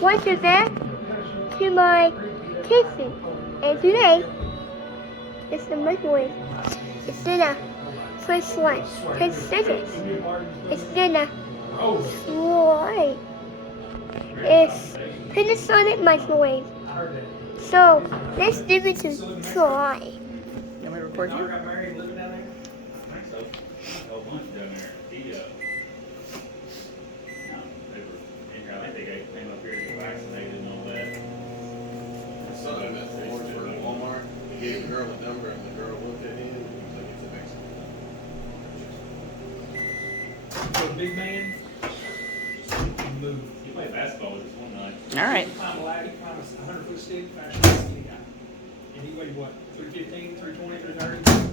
welcome back to my kitchen. And today, it's the microwave. It's dinner. First one, 10 seconds. It's dinner. Right. It's Panasonic microwave. So, let's give it a try. You want me to record you? Son of it works for Walmart. He gave the girl a number, and the girl looked at him, and he was like, "It's a Mexican." So big man, he can move. He played basketball with us one night. All right. He climbed a ladder, he climbed a 100-foot stick, faster than any guy. And he weighed what, 315, 320, 330?